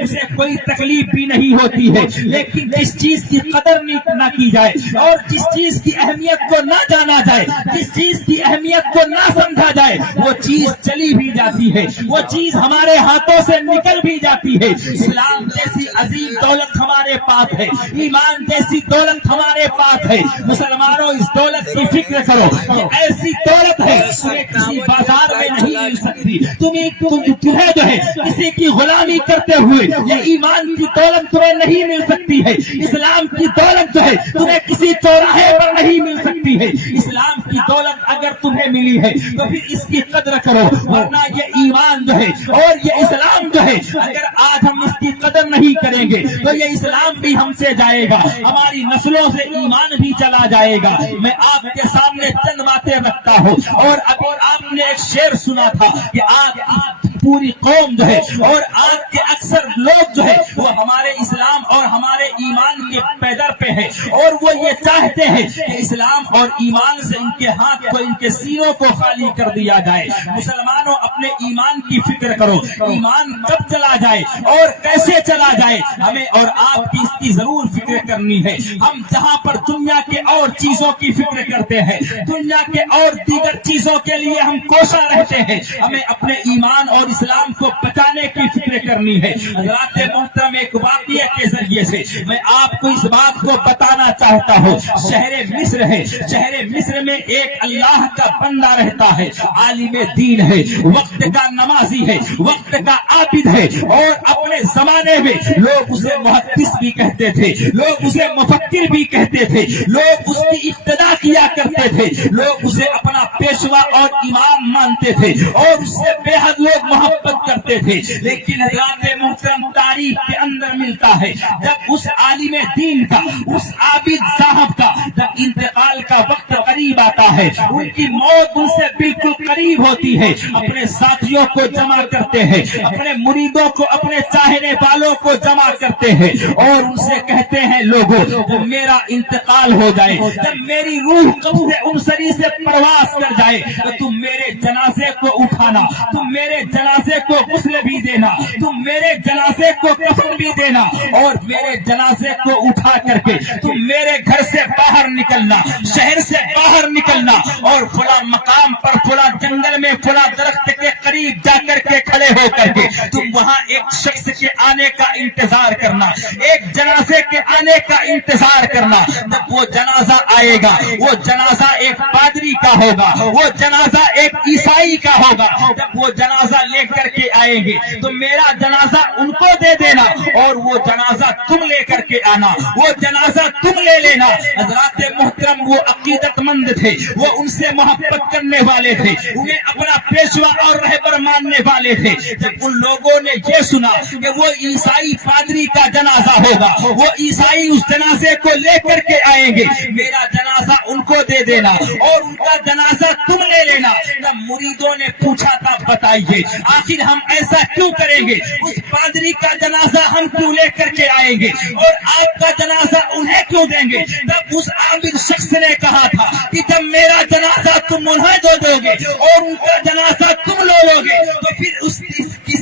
اسے کوئی تکلیف بھی نہیں ہوتی ہے، لیکن جس چیز کی قدر نہ کی جائے اور جس چیز کی اہمیت کو نہ جانا جائے، جس چیز کی اہمیت کو نہ سمجھا جائے، وہ چیز چلی بھی جاتی ہے، وہ چیز ہمارے ہاتھوں سے نکل بھی جاتی ہے۔ اسلام جیسی عظیم دولت ہمارے پاس ہے، ایمان جیسی دولت ہمارے پاس ہے۔ مسلمانوں، اس دولت کی فکر کرو کہ ایسی دولت ہے تمہیں کسی بازار میں نہیں مل سکتی، تمہیں جو ہے کسی کی غلامی کرتے ہوئے یہ ایمان کی دولت تمہیں نہیں مل سکتی ہے۔ اسلام کی دولت جو ہے تمہیں کسی چوراہے پر نہیں مل سکتی ہے۔ اسلام کی دولت اگر تمہیں ملی ہے تو پھر اس کی قدر کرو، ورنہ یہ ایمان جو ہے اور یہ اسلام جو ہے اگر آج ہم اس کی قدر نہیں کریں گے تو یہ اسلام بھی ہم سے جائے گا، ہماری نسلوں سے ایمان بھی چلا جائے گا۔ میں آپ کے سامنے چند باتیں رکھتا ہوں، اور ابھی آپ نے ایک شعر سنا تھا کہ آج پوری قوم جو ہے اور آج کے اکثر لوگ جو ہے وہ ہمارے اسلام اور ہمارے ایمان کے پیدر پہ ہے، اور وہ یہ چاہتے ہیں کہ اسلام اور ایمان سے ان کے ہاتھ کو، ان کے سینوں کو خالی کر دیا جائے۔ مسلمانوں، اپنے ایمان کی فکر کرو، ایمان کب چلا جائے اور کیسے چلا جائے، ہمیں اور آپ کی اس کی ضرور فکر کرنی ہے۔ ہم جہاں پر دنیا کے اور چیزوں کی فکر کرتے ہیں، دنیا کے اور دیگر چیزوں کے لیے ہم کوشاں رہتے ہیں، ہمیں اپنے ایمان اور اسلام کو بچانے کی فکر کرنی ہے۔ حضرات محترم، ایک واقعے کے ذریعے سے میں آپ کو اس بات کو بتانا چاہتا ہوں۔ شہر مصر ہے، شہر مصر میں ایک اللہ کا بندہ رہتا ہے، عالم دین ہے، وقت کا نمازی ہے، وقت کا عابد ہے، اور اپنے زمانے میں لوگ اسے محدث بھی کہتے تھے، لوگ اسے مفکر بھی کہتے تھے، لوگ اس کی اقتدا کیا کرتے تھے، لوگ اسے اپنا پیشوا اور امام مانتے تھے، اور اس سے بے حد لوگ محبت کرتے تھے۔ لیکن حضرات محترم، تاریخ کے اندر ملتا ہے جب اس عالم دین کا، اس عابد صاحب کا جب انتقال کا وقت قریب آتا ہے، ان کی موت ان سے بالکل قریب ہوتی ہے، اپنے ساتھیوں کو جمع کرتے ہیں، اپنے مریدوں کو، اپنے چاہنے والوں کو جمع کرتے ہیں، اور ان سے کہتے ہیں لوگوں، جب میرا انتقال ہو جائے، جب میری روح قبض انصری سے پرواز کر جائے تو تم میرے جنازے کو اٹھانا، تم میرے جنازے کو غسل بھی دینا، تم میرے جنازے کو کفن بھی دینا، اور میرے جنازے کو اٹھا کر کے تم میرے گھر سے باہر نکلنا، شہر سے باہر نکلنا، اور فلاں مقام پر، فلاں جنگل میں، فلاں درخت کے قریب جا کر کے کھڑے ہو کر کے تم وہاں ایک شخص کے آنے کا انتظار کرنا، ایک جنازے کے آنے کا انتظار کرنا۔ جب وہ جنازہ آئے گا، وہ جنازہ ایک پادری کا ہوگا، وہ جنازہ ایک عیسائی کا ہوگا، جب وہ جنازہ لے کر کے آئیں گے تو میرا جنازہ ان کو دے دینا، اور وہ جنازہ تم لے کر کے آنا، وہ جنازہ تم لے لینا۔ حضرات محترم، وہ عقیدت مند تھے، وہ ان سے محبت کرنے والے تھے، انہیں اپنا پیشوا اور رہبر ماننے والے تھے۔ جب ان لوگوں نے یہ سنا کہ وہ عیسائی پادری کا جنازہ ہوگا، وہ عیسائی اس جنازے کو لے کر کے آئیں گے، میرا جنازہ ان کو دے دینا اور ان کا جنازہ تم لے لینا، تب مریدوں نے پوچھا تھا، بتائیے آخر ہم ایسا کیوں کریں گے؟ اس پادری کا جنازہ ہم کیوں لے کر کے آئیں گے اور آپ کا جنازہ انہیں کیوں دیں گے؟ تب اس عابد شخص نے کہا تھا کہ جب میرا جنازہ تم انہیں دو گے اور ان کا جنازہ تم لو گے تو پھر اس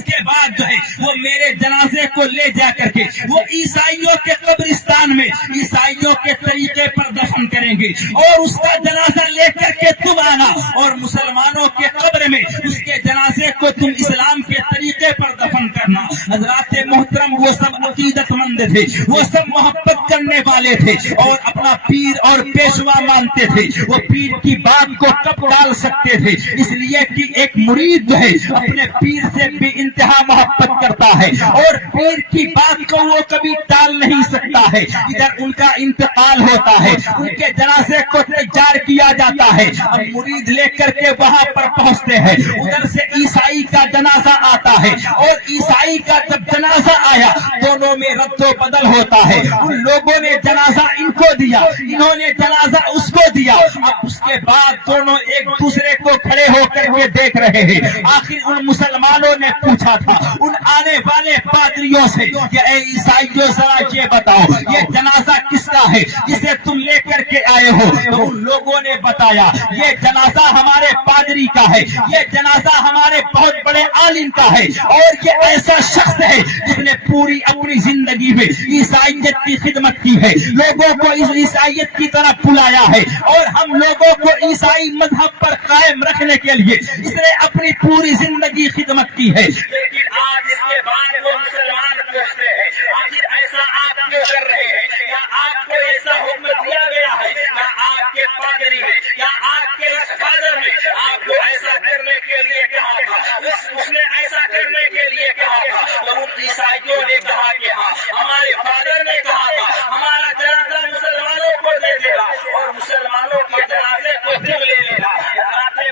کے بعد جو ہے وہ میرے جنازے کو لے جا کر کے وہ عیسائیوں کے قبرستان میں عیسائیوں کے طریقے پر دفن کریں گے، اور اس کا جنازہ لے کر کے تم آنا، اور مسلمانوں کے قبر میں اس کے جنازے کو تم اسلام کے طریقے پر دفن کرنا۔ حضرات محترم، وہ سب عقیدت مند تھے، وہ سب محبت کرنے والے تھے، اور اپنا پیر اور پیشوا مانتے تھے۔ وہ پیر کی بات کو کب ٹال سکتے تھے؟ اس لیے کہ ایک مرید جو ہے اپنے پیر سے بھی انتہا محبت کرتا ہے، اور پیر کی بات کو وہ کبھی ٹال نہیں سکتا ہے۔ ادھر ان کا انتقال ہوتا ہے، ان کے جنازے کو تیار کیا جاتا ہے، اب مرید لے کر کے وہاں پر پہنچتے ہیں، ادھر سے عیسائی کا جنازہ آتا ہے، اور عیسائی کا جب جنازہ آیا دونوں میں رد و بدل ہوتا ہے۔ ان لوگوں نے جنازہ ان کو دیا، انہوں نے جنازہ اس کو دیا۔ اب اس کے کے بعد دونوں ایک دوسرے کو کھڑے ہو کر کے دیکھ رہے ہیں. آخر ان مسلمانوں نے پوچھا تھا ان آنے والے پادریوں سے کہ اے عیسائیوں ذرا یہ بتاؤ یہ جنازہ کس کا ہے جسے تم لے کر کے آئے ہو؟ تو ان لوگوں نے بتایا یہ جنازہ ہمارے پادری کا ہے, یہ جنازہ ہمارے بہت بڑے عالم کا ہے, اور یہ ایسا شخص ہے جس نے پوری اپنی زندگی میں عیسائیت کی خدمت کی ہے, لوگوں کو اس عیسائیت کی طرف بلایا ہے, اور ہم لوگوں کو عیسائی مذہب پر قائم رکھنے کے لیے اس نے اپنی پوری زندگی خدمت کی ہے. لیکن آج اس کے بعد وہ مسلمان پوچھتے ہیں آخر ایسا آپ کیوں کر رہے ہیں؟ کیا آپ کو ایسا حکم دیا گیا ہے یا آپ کے پادری میں یا آپ کے اس فادر نے آپ کو ایسا کرنے کے لیے کہا تھا؟ اس نے ایسا کرنے کے لیے کہا تھا. تو ان عیسائیوں نے کہا کہ ہاں ہمارے فادر نے کہا تھا ہمارا جنازہ مسلمانوں کو دے دے گا اور مسلمانوں کے جنازے کو دل لے لے گا.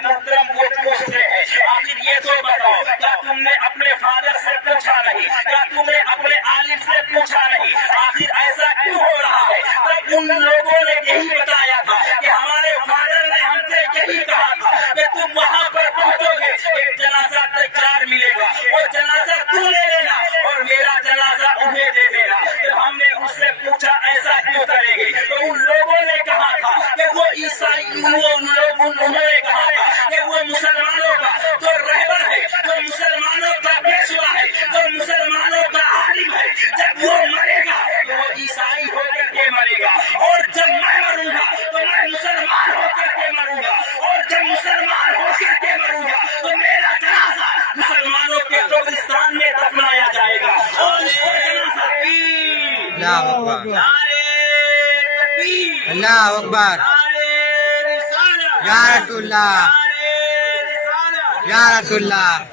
محترم وہ پوچھتے ہیں آخر یہ تو بتاؤ کیا تم نے اپنے فادر سے پوچھا نہیں, کیا تم نے اپنے عالم سے پوچھا نہیں, آخر ایسا کیوں ہو رہا ہے؟ تب ان لوگوں نے یہی بتایا تھا کہ ہمارے فادر نے ہم سے یہی کہا تھا کہ تم وہاں پر پہنچو گے ایک جنازہ تیار ملے گا, وہ جنازہ تو لے لینا اور میرا جنازہ انہیں دے دینا. جب ہم نے اس سے پوچھا ایسا کیوں کریں گے تو ان لوگوں نے کہا تھا کہ وہ عیسائی انہوں نے کہا تھا کہ وہ مسلمانوں کا جو رہبر ہے, جو مسلمانوں کا پیشوا ہے, جو مسلمانوں کا عالم ہے, جب وہ مرے گا تو وہ عیسائی ہو کر کے مرے گا, اور جب میں مروں گا تو میں مسلمان ہو کر کے مروں گا, اور جب مسلمان ہو کر کے مروں گا تو میرا جنازہ مسلمانوں کے قبرستان میں دفنایا جائے گا. اور اس کو جنازہ اللہ اکبر, اللہ اکبر, یا رسول اللہ, یا رسول اللہ.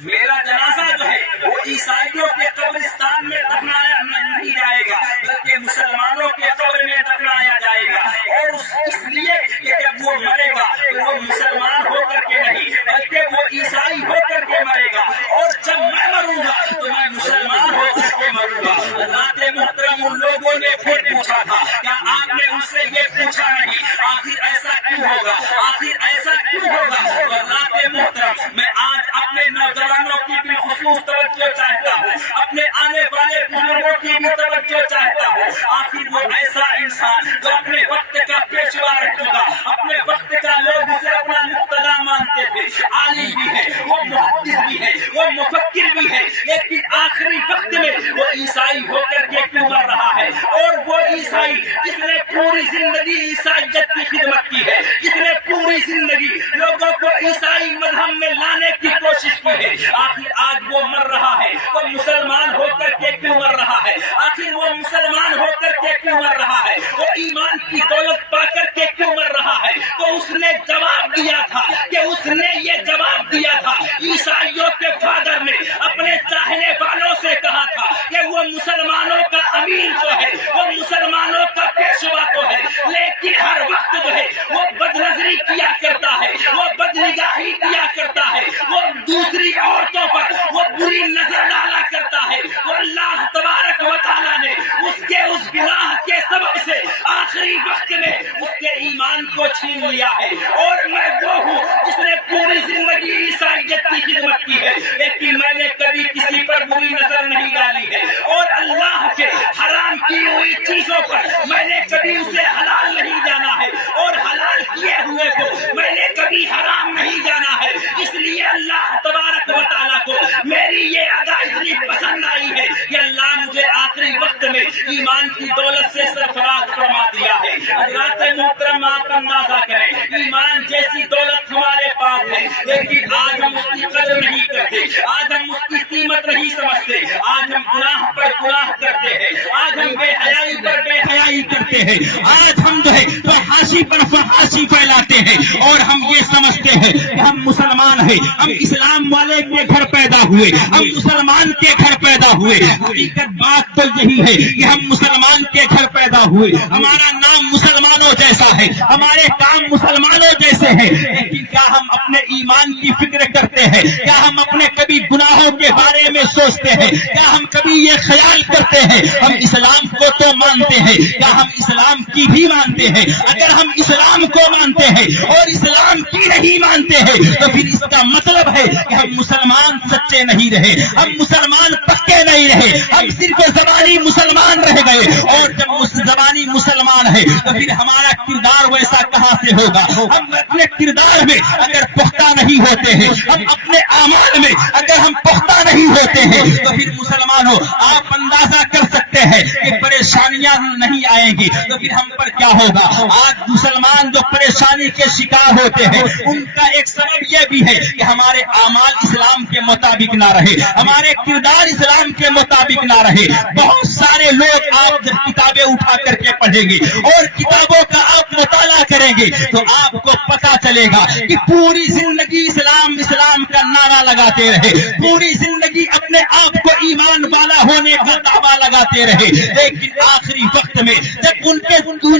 میرا جنازہ جو ہے وہ عیسائیوں کے قبرستان میں دفنایا نہیں جائے گا بلکہ مسلمانوں کے قبر میں دفنایا جائے گا, اور اس لیے کہ جب وہ مرے گا تو وہ مسلمان ہو کر کے نہیں بلکہ وہ عیسائی ہو کر کے مرے گا, اور جب میں مروں گا تو میں مسلمان ہو کر کے مروں گا. حضرات محترم ان لوگوں نے پھر پوچھا تھا کیا آپ نے ان سے یہ پوچھا نہیں آخر ایسا کیوں ہوگا, آخر ایسا کیوں ہوگا؟ حضرات محترم میں آج اپنے نوجوانوں کی بھی خصوص توجہ چاہتا ہوں, اپنے آنے والے بزرگوں کی بھی توجہ چاہتا ہوں. آخر وہ ایسا انسان جو اپنے وقت کا پیشوا رہ چکا, اپنے وقت کا لوگ اسے اپنا مقتدا مانتے تھے, عالم بھی ہے, وہ محدث بھی ہے, وہ مفکر بھی ہے, لیکن آخری وقت میں وہ عیسائی ہو کر کے کیوں مر رہا ہے؟ اور وہ عیسائی جس نے پوری زندگی عیسائیت کی خدمت کی ہے, جس نے پوری زندگی لوگوں کو عیسائی مذہب میں لانے کی کوشش کی ہے, آخر آج وہ مر رہا ہے. وہ مسلمان ہو کر کے کیوں مر رہا ہے؟ آخر وہ مسلمان ہو کر کے کیوں مر رہا ہے؟ وہ ایمان کی دولت پا کر کے کیوں مر رہا ہے؟ تو اس نے جواب دیا تھا کہ اس نے یہ جواب دیا تھا, عیسائیوں کے فادر نے اپنے چاہنے والوں سے کہا تھا کہ وہ مسلمانوں کا امیر تو ہے, وہ مسلمانوں کا پیشوا تو ہے, لیکن ہر وقت جو ہے وہ بدنظری کیا کرتا ہے, وہ بدنگاہی کیا کرتا ہے, وہ دوسری عورتوں پر وہ بری نظر ڈالا کرتا ہے. وہ اللہ تبارک و تعالیٰ نے اس کے اس گناہ کے سبب سے آخری وقت میں اس کے ایمان کو چھین لیا ہے. اور میں وہ ہوں جس نے پوری زندگی عیسائیت کی خدمت کی ہے, لیکن میں نے کبھی کسی پر بری نظر نہیں ڈالی ہے, اور اللہ کے حرام کی ہوئی چیزوں پر میں نے کبھی اسے حلال نہیں جانا ہے, اور حلال کیے ہوئے کو میں نے کبھی حرام نہیں جانا ہے. اس لیے اللہ تبارک و تعالیٰ کو میری یہ ادا اتنی پسند آئی ہے کہ اللہ مجھے آخری وقت میں ایمان کی دولت سے سرفراز فرما دیا ہے. حضرات محترم آپ اندازہ کریں, ایمان جیسی دولت ہمارے پاس ہے, لیکن آج ہم اس کی قدر نہیں کرتے, آج ہم اس کی قیمت نہیں سمجھتے, آج ہم گناہ پر گناہ کرتے ہیں, آج ہم بے حیائی پر بے حیائی کرتے ہیں, آج ہم جو ہے فحاشی پر فحاشی پھیلاتے ہیں, اور ہم یہ سمجھتے سمجھتے ہیں کہ ہم مسلمان ہیں, ہم اسلام والے کے گھر پیدا ہوئے, ہم مسلمان کے گھر پیدا ہوئے. حقیقت بات تو یہی ہے کہ ہم مسلمان کے گھر پیدا ہوئے, ہمارا نام مسلمانوں جیسا ہے, ہمارے کام مسلمانوں جیسے ہیں, لیکن کیا ہم اپنے ایمان کی فکر کرتے ہیں؟ کیا ہم اپنے کبھی گناہوں کے بارے میں سوچتے ہیں؟ کیا ہم کبھی یہ خیال کرتے ہیں ہم اسلام کو تو مانتے ہیں, کیا ہم اسلام کی بھی مانتے ہیں؟ اگر ہم اسلام کو مانتے ہیں اور اسلام کی نہیں مانتے ہیں تو پھر اس کا مطلب ہے کہ ہم مسلمان سچے نہیں رہے, ہم مسلمان پکے نہیں رہے, ہم صرف زبانی مسلمان رہ گئے. اور جب زبانی مسلمان ہے تو پھر ہمارا کردار ویسا کہاں سے ہوگا؟ ہم اپنے کردار میں اگر پختہ نہیں ہوتے ہیں, ہم اپنے اعمال میں اگر ہم پختہ نہیں ہوتے ہیں تو پھر مسلمانوں آپ اندازہ کر سکتے ہیں کہ پریشانیاں نہیں آئیں گی تو پھر ہم پر کیا ہوگا. آج مسلمان جو پریشانی کے شکار ہوتے ہیں ان کا ایک سبب یہ بھی ہے کہ ہمارے اعمال اسلام کے مطابق نہ رہے, ہمارے کردار اسلام کے مطابق نہ رہے. بہت سارے لوگ آپ جب کتابیں اٹھا کر کے پڑھیں گے اور کتابوں کا آپ مطالعہ کریں گے تو آپ کو پتا چلے گا کہ پوری زندگی اسلام اسلام کا نعرہ لگاتے رہے, پوری زندگی اپنے آپ کو ایمان والا ہونے کا دعویٰ لگاتے رہے, لیکن آخری وقت میں جب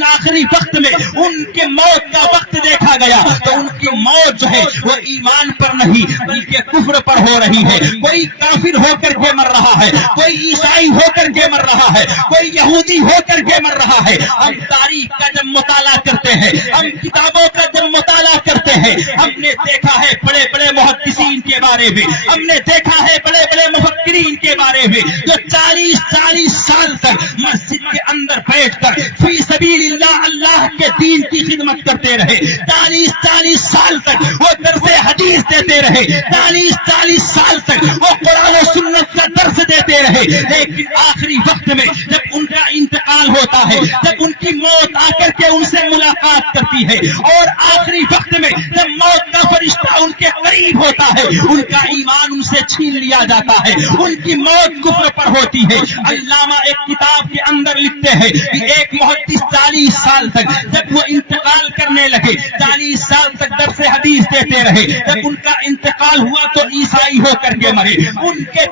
آخری وقت میں ان کے موت کا وقت دیکھا گیا تو ان کی موت جو ہے وہ ایمان پر نہیں بلکہ کفر پر ہو رہی ہے. کوئی کافر ہو کر کے مر رہا ہے, کوئی عیسائی ہو کر کے مر رہا ہے, کوئی یہودی ہو کر کے مر رہا ہے. ہم تاریخ کا جب مطالعہ کرتے ہیں, ہم کتابوں کا جب مطالعہ کرتے ہیں, ہم نے دیکھا ہے بڑے بڑے محدثین کے بارے میں, ہم نے دیکھا ہے بڑے بڑے مفکرین کے بارے میں جو 40 سال تک مسجد کے اندر بیٹھ کر فی سبیل اللہ اللہ کے دین کی خدمت کرتے رہے, 40 سال تک وہ درس حدیث دیتے رہے, 40 سال تک وہ قرآن و سنت کا درس دیتے رہے. لیکن آخری وقت میں جب ان کا انتقال ہوتا ہے, جب ان کی موت آ کر کے ان سے ملاقات کرتی ہے اور آخری وقت میں جب موت کا فرشتہ ان کے قریب ہوتا ہے ان کا ایمان ان سے چھین لیا جاتا ہے, ان کی موت کفر پر ہوتی ہے. علامہ ایک کتاب کے اندر لکھتے ہیں کہ ایک محدث 40 سال تک جب وہ انتقال کرنے لگے, 40 سال تک درس حدیث دیتے رہے, جب ان کا انتقال ہوا تو عیسائی ہو کر کے مرے. ان کے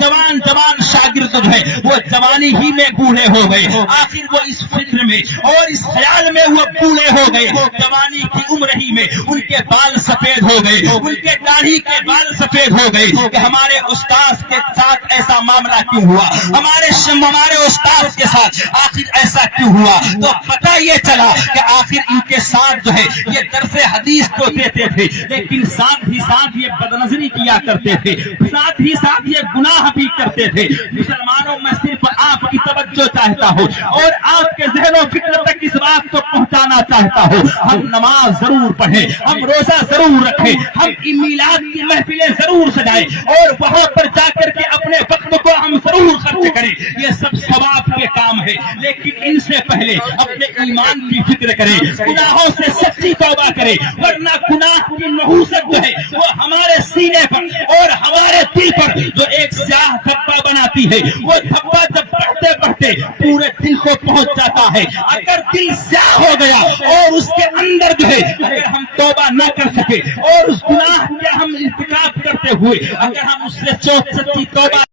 جوان شاگرد جو ہے وہ جوانی ہی میں بوڑھے ہو گئے. آخر وہ اس فکر میں اور اس خیال میں وہ بوڑھے ہو گئے, جوانی کی عمر ہی میں ان کے بال سفید ہو گئے, ان کے داڑھی کے بال سفید ہو گئے کہ ہمارے استاد کے ساتھ ایسا معاملہ کیوں ہوا, ہمارے استاد کے ساتھ آخر ایسا کیوں ہوا. تو پتہ یہ چلا کہ آخر ان کے ساتھ جو ہے یہ درس حدیث تو دیتے تھے لیکن ساتھ ہی ساتھ یہ بدنظری کیا کرتے تھے, ساتھ ہی ساتھ یہ گناہ بھی کرتے تھے. مسلمانوں میں صرف آپ کی توجہ چاہتا ہوں اور آپ کے ذہن و فکر تک اس بات کو پہنچانا چاہتا ہوں, ہم نماز ضرور پڑھیں, ہم روزہ ضرور رکھیں, ہم میلاد کی محفلیں ضرور سجائیں اور وہاں پر جا کر کے اپنے وقت کو ہم ضرور خرچ کریں, یہ سب ثواب کے کام ہے. لیکن ان سے پہلے اپنے ایمان کی فکر کریں, گناہوں سے سچی توبہ کریں, ورنہ گناہ کی نحوست جو ہے وہ ہمارے سینے پر اور ہمارے دل پر جو ایک سیاہ دھبا بناتی ہے, وہ دھبا جب بڑھتے بڑھتے پورے دل کو پہنچ جاتا ہے. اگر دل سیاہ ہو گیا اور اس کے اندر جو ہے اگر ہم توبہ نہ کر سکے اور اس گناہ کے ہم ارتکاب کرتے ہوئے اگر ہم اس سے سچی توبہ,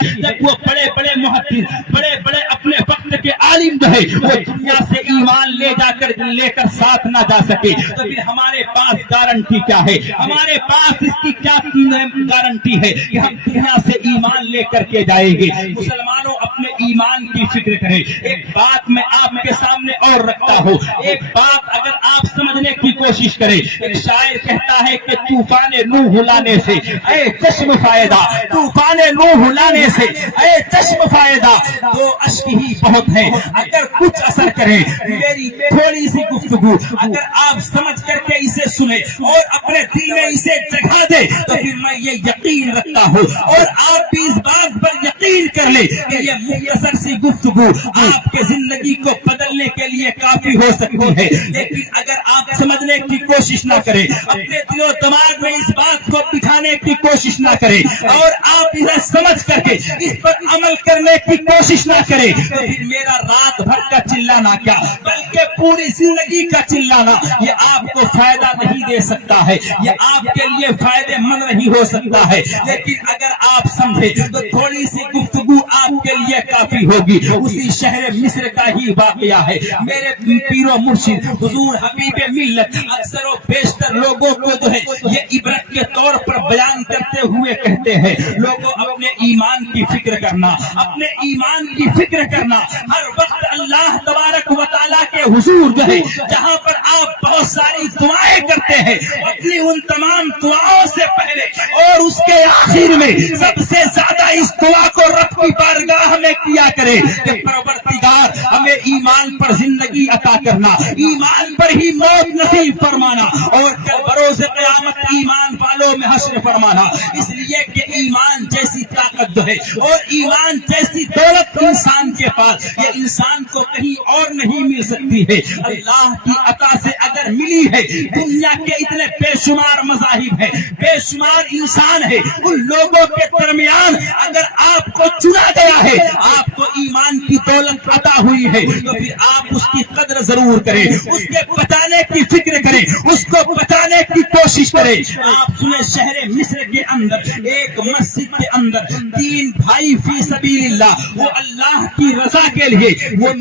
جب وہ بڑے بڑے محدث بڑے بڑے اپنے وقت کے عالم جو ہے وہ دنیا سے ایمان لے کر ساتھ نہ جا سکے تو پھر ہمارے پاس گارنٹی کیا ہے, ہمارے پاس اس کی کیا گارنٹی ہے کہ ہم دنیا سے ایمان لے کر کے جائیں گے. مسلمانوں اپنے ایمان کی فکر کریں. ایک بات میں آپ کے سامنے اور رکھتا ہوں, ایک بات اگر آپ سمجھنے کی کوشش کریں. ایک شاعر کہتا ہے کہ طوفان نوح لانے سے اے چشم فائدہ, طوفان نوح لانے سے اے چشم فائدہ, تو اشک ہی بہت ہے اگر کچھ اثر کرے میری تھوڑی سی گفتگو, اگر آپ سمجھ کر کے اسے سنیں اور اپنے دل میں اسے جگہ دے تو پھر میں یہ یقین رکھتا ہوں اور آپ بھی اس بات پر یقین کر لیں کہ یہ مختصر سی گفتگو آپ کے زندگی کو بدلنے کے لیے کافی ہو سکتی ہے، لیکن اگر آپ سمجھنے کی کوشش نہ کریں، اپنے دل و دماغ میں اس بات کو بٹھانے کی کوشش نہ کریں اور آپ اسے سمجھ کر کے اس پر عمل کرنے کی کوشش نہ کریں، تو پھر میرا رات بھر کا چلانا کیا بلکہ پوری زندگی کا چلانا یہ آپ کو فائدہ نہیں دے سکتا ہے، یہ آپ کے لیے فائدے مند نہیں ہو سکتا ہے۔ لیکن اگر آپ سمجھے تو تھوڑی سی گفتگو آپ کے لیے کافی ہوگی۔ اسی شہر مصر کا ہی واقعہ ہے۔ میرے پیر و مرشد حضور حبیب ملت اکثر و بیشتر لوگوں کو جو ہے یہ عبرت کے طور پر بیان کرتے ہوئے کہتے ہیں، لوگوں اپنے ایمان کی فکر کرنا، اپنے ایمان کی فکر کرنا، ہر وقت اللہ تبارک و تعالیٰ کے حضور جو ہے جہاں پر آپ بہت ساری دعائیں کرتے ہیں، اپنی ان تمام دعاؤں سے پہلے اور اس کے آخر میں سب سے زیادہ اس دعا کو رب کی بارگاہ میں کیا کرے کہ پروردگار ہمیں ایمان پر زندگی عطا کرنا، ایمان پر ہی موت نصیب فرمانا اور کل بروز قیامت ایمان والوں میں حشر فرمانا۔ اس لیے کہ ایمان جیسی طاقت جو ہے اور ایمان جیسی دولت انسان کے پاس یہ انسان کو کہیں اور نہیں مل سکتی ہے، اللہ کی عطا سے اگر ملی ہے۔ دنیا کے اتنے بے شمار مذاہب ہیں، بے شمار انسان ہے، ان لوگوں کے درمیان اگر آپ کو چنا گیا ہے، آپ کو ایمان کی دولت عطا ہوئی ہے، تو پھر آپ اس کی قدر ضرور کریں، اس کے بچانے کی فکر کریں، اس کو بچانے کی کوشش کریں۔ آپ سنیں شہر مصر کے اندر ایک مسجد کے اندر 3 بھائی فی سبیل اللہ وہ اللہ کی رضا کے لیے وہ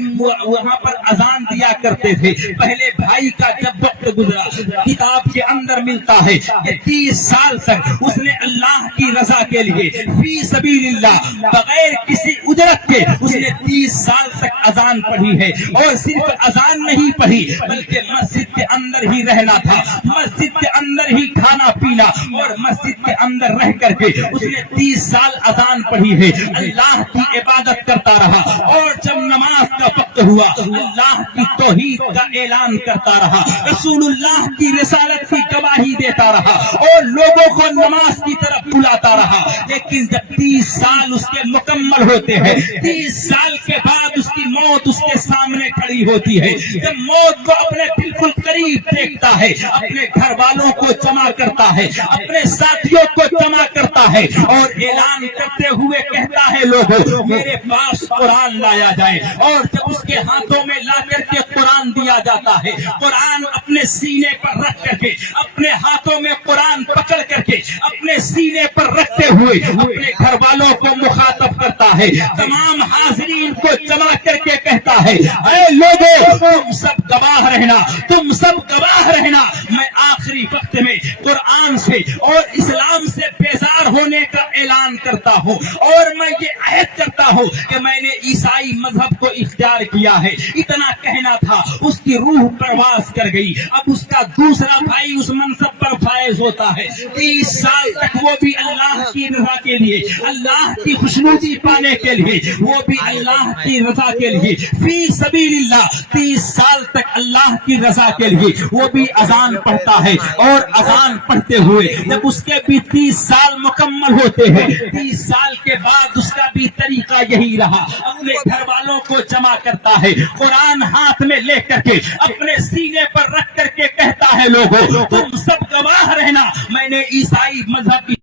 وہاں پر اذان دیا کرتے تھے۔ پہلے بھائی کا جب وقت گزرا کتاب کے اندر ملتا ہے کہ 30 سال تک اس نے اللہ کی رضا کے لیے فی سبیل اللہ بغیر کسی اجرت کے اس نے 30 سال تک اذان پڑھی ہے، اور صرف اذان نہیں پڑھی بلکہ مسجد کے اندر ہی رہنا تھا، مسجد کے اندر ہی کھانا پینا اور مسجد کے اندر رہ کر کے اس نے 30 سال اذان پڑھی ہے، اللہ کی عبادت کرتا رہا، اور جب نماز کا وقت ہوا اللہ کی توحید کا اعلان کرتا رہا، رسول اللہ کی رسالت کی گواہی دیتا رہا اور لوگوں کو نماز کی طرف بلاتا رہا۔ لیکن جب 30 سال اس کے مکمل ہوتے ہیں، 30 سال کے بعد اس کی موت اس کے سامنے کھڑی ہوتی ہے، جب موت کو اپنے بالکل قریب دیکھتا ہے، اپنے گھر والوں کو جمع کرتا ہے، اپنے ساتھیوں کو جمع کرتا ہے اور اعلان کرتے ہوئے کہتا ہے، لوگوں میرے پاس قرآن لایا جائے، اور جب اس کے ہاتھوں میں لا کر کے قرآن دیا جاتا ہے، قرآن اپنے سینے پر رکھ کر کے اپنے ہاتھوں میں قرآن پکڑ کر کے اپنے سینے پر رکھتے ہوئے اپنے گھر والوں کو مخاطب کرتا ہے، تمام حاضرین کو جمع کر کے کہتا ہے، اے لوگوں تم سب گواہ رہنا، تم سب گواہ رہنا، میں آخری وقت میں قرآن سے اور اسلام سے بیزار ہونے کا اعلان کرتا ہوں، اور میں یہ عہد کرتا ہوں کہ میں نے عیسائی مذہب کو اختیار کیا ہے۔ اتنا کہنا تھا، اس کی روح پرواز کر گئی۔ اب اس کا دوسرا بھائی اس منصب پر فائز ہوتا ہے، 30 سال تک وہ بھی اللہ کی رضا کے لیے، اللہ کی خوشنودی پانے کے لیے، وہ بھی اللہ کی رضا کے لیے فی سبیل اللہ 30 سال تک اللہ کی رضا کے لیے وہ بھی اذان پڑھتا ہے، اور اذان پڑھتے ہوئے جب اس کے بھی 30 سال مکمل ہوتے ہیں، 30 سال کے بعد اس کا بھی طریقہ یہی رہا، اپنے گھر والوں کو جمع کرتا ہے، قرآن ہاتھ میں لے کر کے اپنے سینے پر رکھ کر کے کہتا ہے، لوگوں تم سب گواہ رہنا، میں نے عیسائی مذہب کی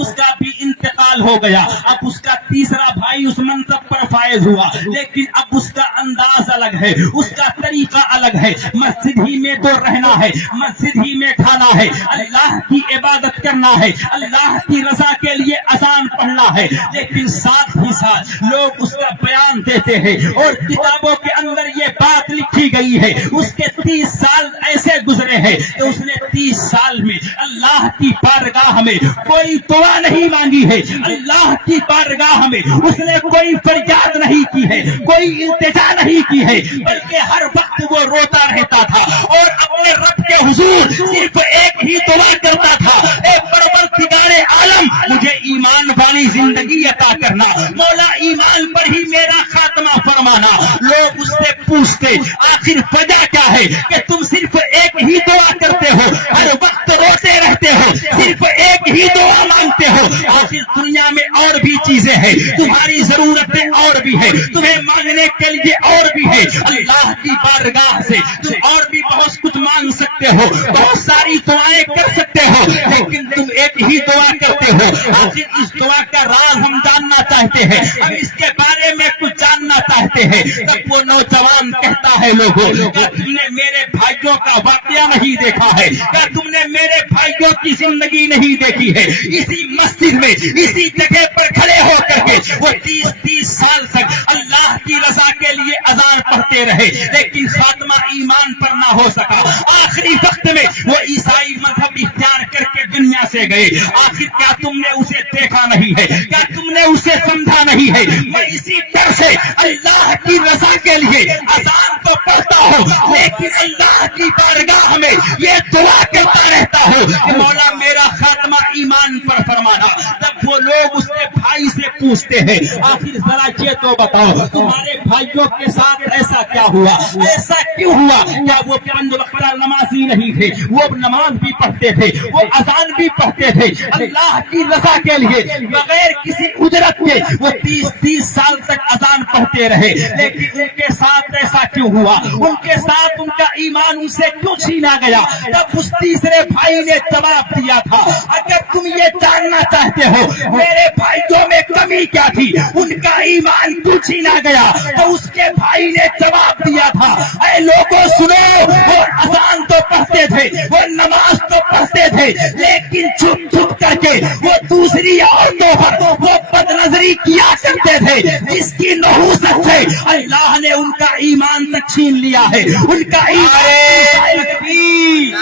اس کا بھی انتقال ہو گیا۔ اب اس کا تیسرا بھائی اس منصب پر فائز ہوا، لیکن اب اس کا انداز الگ ہے، اس کا طریقہ الگ ہے، مسجد ہی میں تو رہنا ہے، مسجد ہی میں کھانا ہے، اللہ کی عبادت کرنا ہے، اللہ کی رضا کے لیے اذان پڑھنا ہے، لیکن ساتھ ہی ساتھ لوگ اس کا بیان دیتے ہیں اور کتابوں کے اندر یہ بات لکھی گئی ہے، اس کے 30 سال ایسے گزرے ہیں کہ اس نے 30 سال میں اللہ کی بارگاہ میں کوئی دعا نہیں مانگی ہے، اللہ کی بارگاہ میں اس نے کوئی فریاد نہیں کی ہے، کوئی التجا نہیں کی ہے، بلکہ ہر وقت وہ روتا رہتا تھا اور اپنے رب کے حضور صرف ایک ہی دعا کرتا تھا، اے پروردگار عالم مجھے ایمان والی زندگی عطا کرنا، مولا ایمان پر ہی میرا خاتمہ فرمانا۔ لوگ اس سے پوچھتے آخر وجہ کیا ہے کہ تم صرف ایک ہی دعا کرتے ہو، ہر وقت روتے رہتے ہو، صرف ایک ایک ہی دعا مانگتے ہو؟ آخر دنیا میں اور بھی چیزیں ہیں، تمہاری ضرورتیں اور بھی ہیں، تمہیں مانگنے کے لیے اور بھی ہے۔ اللہ کی بارگاہ سے تم اور بھی بہت کچھ مانگ سکتے ہو، بہت ساری دعائیں کر سکتے ہو، لیکن تم ایک ہی دعا کرتے ہو۔ آخر اس دعا کا راز ہم جاننا چاہتے ہیں، ہم اس کے بارے میں کچھ جاننا چاہتے ہیں۔ تب وہ نوجوان کہتا ہے لوگوں، کیا تم نے میرے بھائیوں کا واقعہ نہیں دیکھا ہے؟ کیا تم نے میرے بھائیوں کی زندگی نہیں دیکھی ہے؟ اسی مسجد میں اسی جگہ پر کھڑے ہو کر کے وہ 30 سال تک اللہ کی رضا کے لیے اذان پڑھتے رہے، لیکن خاتمہ ایمان پر نہ ہو سکا۔ آخری وقت میں وہ عیسائی مذہب اختیار کر کے دنیا سے گئے۔ آخر کیا تم نے اسے دیکھا نہیں ہے؟ کیا تم نے اسے سمجھا نہیں ہے؟ میں اسی طرح سے اللہ کی رضا کے لیے اذان تو پڑھتا ہوں، لیکن اللہ کی بارگاہ میں یہ دعا کرتا رہتا ہوں کہ مولا میرا خاتمہ ایمان پر فرمانا۔ تب وہ لوگ اس کے بھائی سے پوچھتے ہیں، آخر ذرا یہ تو بتاؤ تمہارے بھائیوں کے ساتھ ایسا کیا ہوا، ایسا کیوں ہوا؟ کیا وہ 5 وقتہ نمازی نہیں تھے؟ وہ نماز بھی پڑھتے تھے، وہ اذان بھی پڑھتے تھے اللہ کی رضا کے لیے بغیر کسی اجرت کے۔ وہ 30 سال تک اذان پڑھتے رہے، لیکن ان کے ساتھ ایسا کیوں ہوا؟ ان کے ساتھ ان کا ایمان ان سے کیوں چھینا گیا؟ تب اس تیسرے بھائی نے جواب دیا تھا، اگر تم یہ جاننا چاہتے ہو میرے بھائیوں میں کمی کیا تھی، ان کا ایمان کیوں چھینا گیا، تو اس کے بھائی نے جواب دیا تھا، اے لوگوں سنو، وہ اذان تو پڑھتے تھے، وہ نماز تو پڑھتے تھے، لیکن چھپ چھپ کر کے وہ دوسری عورتوں پر وہ بد نظری کیا کرتے تھے، جس کی نحوست سے اللہ نے ان کا ایمان تک چھین لیا ہے۔ ان کا ایمان تکبیر،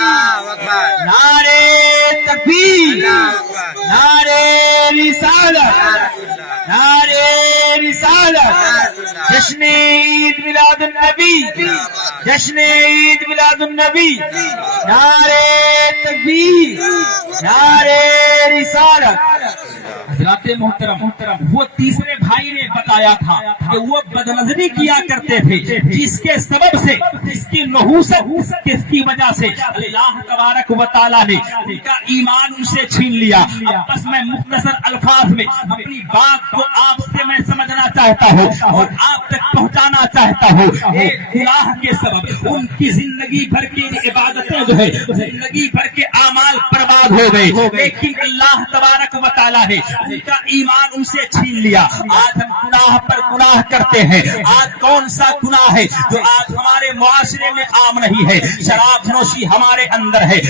نعرے تکبیر، نعرے رسالت، نعرے رسالت، جشن عید میلاد النبی، جشن عید میلاد النبی، نعرے تکبیر، نعرے رسالت۔ حضرات محترم، وہ تیسرے بھائی نے بتایا تھا کہ وہ بدنظری کیا کرتے تھے، جس کے سبب سے، جس کی نحوست، جس کی وجہ سے اللہ تبارک و تعالیٰ نے ان کا ایمان ان سے چھین لیا۔ اب بس میں مختصر الفاظ میں اپنی بات کو آپ سے میں سمجھنا چاہتا ہوں اور آپ تک پہنچانا چاہتا ہوں۔ ایک گناہ کے سبب ان کی زندگی بھر کی عبادتیں جو ہے، زندگی بھر کے اعمال برباد ہو گئے، لیکن اللہ تبارک و تعالیٰ نے ان کا ایمان ان سے چھین لیا۔ آج ہم گناہ پر گناہ کرتے ہیں۔ آج کون سا گناہ ہے جو آج ہمارے معاشرے میں عام نہیں ہے؟ شراب نوشی ہمارے اندر ہے،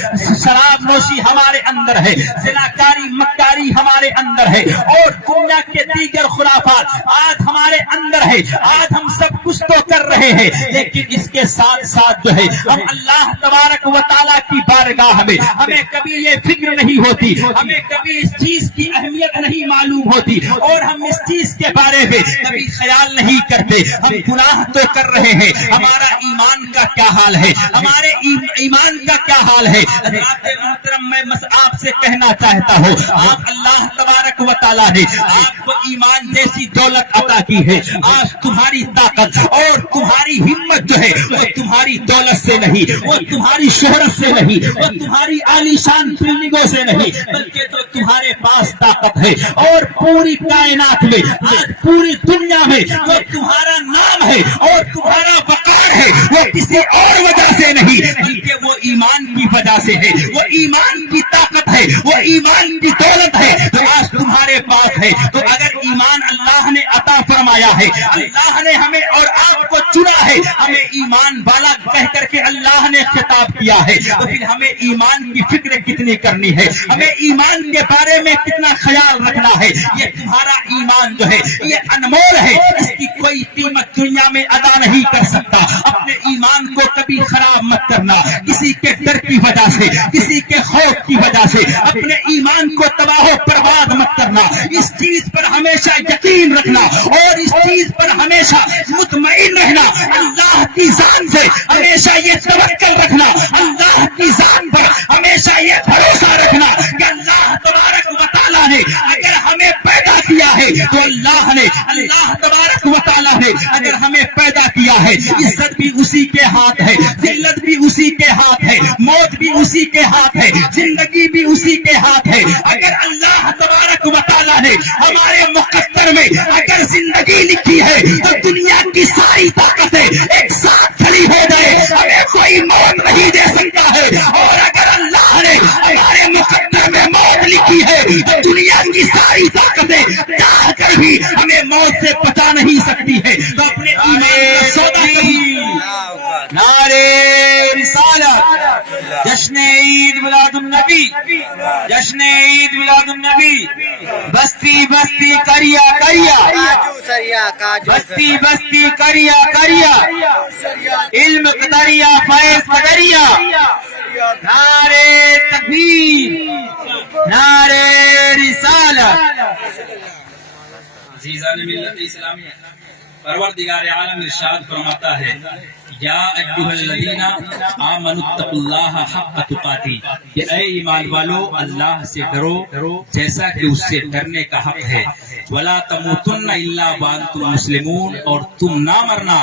شراب نوشی ہمارے اندر ہے، زناکاری مکاری ہمارے اندر ہے، اور دنیا کے دیگر خرافات آج ہمارے اندر ہے۔ آج ہم سب کچھ تو کر رہے ہیں، لیکن اس کے ساتھ ساتھ جو ہے ہم اللہ تبارک و تعالیٰ کی بارگاہ میں ہمیں کبھی یہ فکر نہیں ہوتی، ہمیں کبھی اس چیز کی اہمیت نہیں معلوم ہوتی، اور ہم اس چیز کے بارے میں کبھی خیال نہیں کرتے۔ ہم گناہ تو کر رہے ہیں، ہمارا ایمان کا کیا حال ہے، ہمارے ایمان کا کیا حال ہے؟ حضرات محترم، میں آپ سے کہنا چاہتا ہوں، آپ اللہ تبارک و تعالیٰ نے آپ کو ایمان جیسی دولت عطا کی ہے۔ آج تمہاری طاقت اور تمہاری ہمت جو ہے وہ تمہاری دولت سے نہیں، وہ تمہاری شہرت سے نہیں، وہ تمہاری عالیشان بلڈنگوں سے نہیں، بلکہ تو تمہارے پاس طاقت ہے، اور پوری کائنات میں آج پوری دنیا میں جو تمہارا نام ہے اور تمہارا وقار ہے وہ کسی اور وجہ سے نہیں، بلکہ وہ ایمان کی وجہ سے ہے، وہ ایمان کی طاقت ہے، وہ ایمان کی دولت ہے جو آج تمہارے پاس ہے۔ تو اگر ایمان اللہ نے عطا فرمایا ہے، اللہ نے ہمیں اور آپ کو چنا ہے، ہمیں ایمان والا کہہ کر کے اللہ نے خطاب کیا ہے، تو پھر ہمیں ایمان کی فکر کتنی کرنی ہے، ہمیں ایمان کے بارے میں کتنا خیال رکھنا ہے۔ یہ تمہارا ایمان جو ہے یہ انمول ہے، اس کی کوئی قیمت دنیا میں ادا نہیں کر سکتا۔ اپنے ایمان کو کبھی خراب مت کرنا، کسی کے ڈر کی وجہ سے، کسی کے خوف کی وجہ سے اپنے ایمان کو تباہ و برباد مت کرنا۔ اس چیز پر ہمیشہ یقین رکھنا اور اس چیز پر ہمیشہ مطمئن رہنا، اللہ کی ذات سے ہمیشہ یہ توکل رکھنا، اللہ کی ذات پر ہمیشہ یہ بھروسہ رکھنا کہ اللہ تبارک و تعالیٰ نے اگر ہمیں پیدا کیا ہے ہے تو اللہ تبارک و تعالیٰ نے اگر ہمیں پیدا کیا ہے، عزت بھی اسی کے ہاتھ ہے، ذلت بھی اسی کے ہاتھ ہے، موت بھی اسی کے ہاتھ ہے، زندگی بھی اسی کے ہاتھ ہے۔ اگر اللہ تبارک و تعالیٰ نے ہمارے مقدر میں اگر زندگی لکھی ہے تو دنیا کی ساری طاقتیں ایک ساتھ کھڑی ہو جائے، ہمیں کوئی موت نہیں دے سکتا ہے۔ اور اگر اللہ نے ہمارے مقدر میں موت لکھی ہے تو دنیا کی ساری طاقتیں چاہ کر بھی ہمیں موت سے بچا نہیں سکتی ہے۔ تو اپنے ایمان کا سودا کبھی نعرے رسالت، جشن عید میلاد النبی، جشن عید میلاد النبی، بستی بستی کریا کریا، بستی بستی کریا کریا، علم قدریا فیض قدریا، نعرے تکبیر، نعرے رسالت۔ عزیزان ملت اسلامیہ، پروردگار عالم ارشاد فرماتا ہے، یا ایھا الذین آمنوا اتقوا اللہ حق تقاتی، کہ اے ایمان والو اللہ سے ڈرو جیسا کہ اس سے ڈرنے کا حق ہے، ولا تموتن الا وانتم مسلمون، اور تم نہ مرنا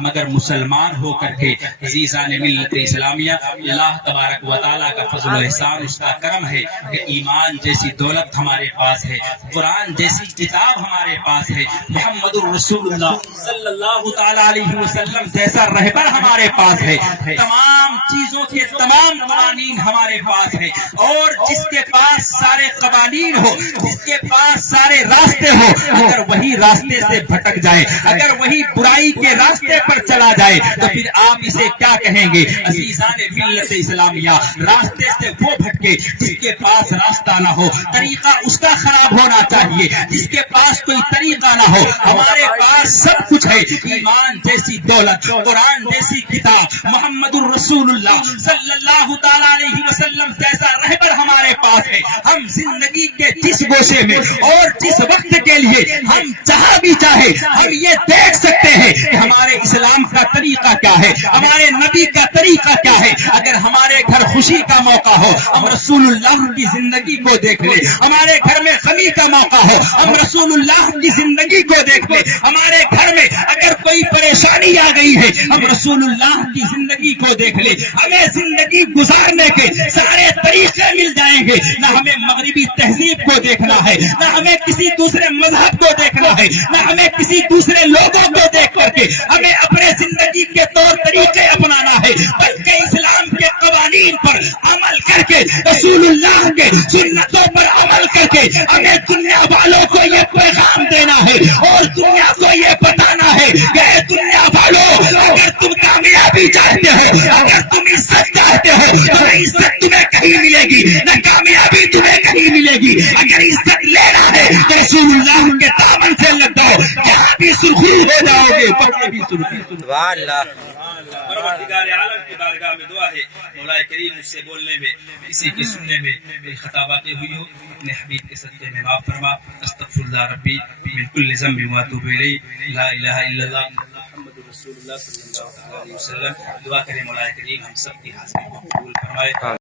مگر مسلمان ہو کر کے۔ عزیزان ملت اسلامیہ، اللہ تبارک و تعالیٰ کا فضل و احسان، اس کا کرم ہے کہ ایمان جیسی دولت ہمارے پاس ہے، قرآن جیسی کتاب ہمارے پاس ہے، محمد الرسول اللہ صلی اللہ تعالیٰ علیہ وسلم جیسا رہبر ہمارے پاس ہے، تمام چیزوں کے تمام قوانین ہمارے پاس ہے۔ اور جس کے پاس سارے قوانین ہو، جس کے پاس سارے راستے ہو، اگر وہی راستے سے بھٹک جائے، اگر وہی برائی کے راستے پر چلا جائے تو پھر آپ اسے کیا کہیں گے؟ عزیزان ملت اسلامیہ، راستے سے وہ بھٹکے جس کے پاس راستہ نہ ہو، طریقہ اس کا خراب ہونا چاہیے، جس کے پاس کوئی طریقہ نہ ہو۔ ہمارے پاس سب کچھ ہے، ایمان جیسی دولت، قرآن جیسی کتاب، محمد الرسول اللہ صلی اللہ تعالیٰ علیہ وسلم جیسا رہبر ہمارے پاس ہے۔ ہم زندگی کے جس گوشے میں اور جس وقت کے لیے ہم جہاں بھی چاہے ہم یہ دیکھ سکتے ہیں کہ ہمارے اسلام کا طریقہ کیا ہے، ہمارے نبی کا طریقہ کیا ہے۔ اگر ہمارے گھر خوشی کا موقع ہو، ہم رسول اللہ کی زندگی کو دیکھ لیں، ہمارے گھر میں غمی کا موقع ہو، ہم رسول اللہ کی زندگی کو دیکھ لیں، ہمارے گھر میں اگر کوئی پریشانی آ گئی ہے ہم رسول اللہ کی زندگی کو دیکھ لیں، ہمیں زندگی گزارنے کے سارے طریقے مل جائیں گے۔ نہ ہمیں مغربی تہذیب کو دیکھنا ہے، نہ ہمیں کسی دوسرے مذہب کو دیکھنا ہے، نہ ہمیں کسی دوسرے لوگوں کو دیکھ کر کے ہمیں اپنے زندگی کے طور طریقے اپنانا ہے، بلکہ اسلام کے قوانین پر عمل کر کے، رسول اللہ کے سنتوں پر عمل کر کے ہمیں دنیا والوں کو یہ پیغام دینا ہے اور دنیا کو یہ بتانا ہے کہ اے دنیا والوں، اگر تم کامیابی چاہتے ہو، اگر تم عزت چاہتے ہو تو نہ عزت تمہیں کہیں ملے گی، نہ کامیابی تمہیں کہیں ملے گی۔ اگر عزت لینا ہے تو رسول اللہ کے دامن سے لگ جاؤ، جہاں بھی سرخی ہو جاؤ گے، وہاں بھی سرخی۔ پروردگار عالم کی بارگاہ میں دعا ہے، مولا کریم مجھ سے بولنے میں، کسی کے سننے میں میری خطا باتیں ہوئی ہوں، اپنے حبیب کے صدقے میں معاف فرما۔ استغفر اللہ ربی من کل ذنب واتوب الیہ، لا الہ الا اللہ محمد رسول اللہ صلی اللہ علیہ وسلم۔ دعا کریں مولا کریم ہم سب کی حاضری کو قبول فرمائے۔